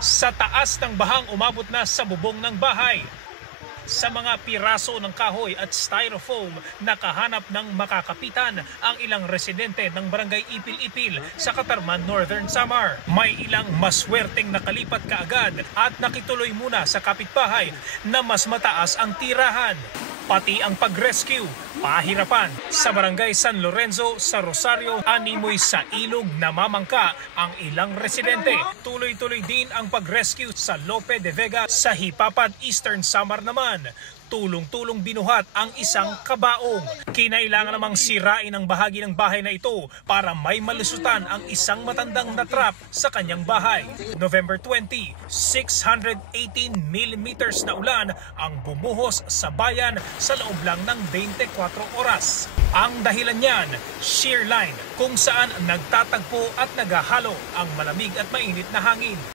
Sa taas ng bahang umabot na sa bubong ng bahay. Sa mga piraso ng kahoy at styrofoam, nakahanap ng makakapitan ang ilang residente ng barangay Ipil-Ipil sa Katarman, Northern Samar. May ilang maswerteng nakalipat kaagad at nakituloy muna sa kapitbahay na mas mataas ang tirahan. Pati ang pag-rescue, pahirapan. Sa barangay San Lorenzo sa Rosario, animoy sa ilog namamangka ang ilang residente. Tuloy-tuloy din ang pag-rescue sa Lope de Vega sa Hipapad, Eastern Samar naman. Tulong-tulong binuhat ang isang kabaong. Kinailangan namang sirain ang bahagi ng bahay na ito para may malusutan ang isang matandang natrap sa kanyang bahay. November 20, 618 millimeters na ulan ang bumuhos sa bayan sa loob lang ng 24 oras. Ang dahilan niyan, shear line, kung saan nagtatagpo at naghahalo ang malamig at mainit na hangin.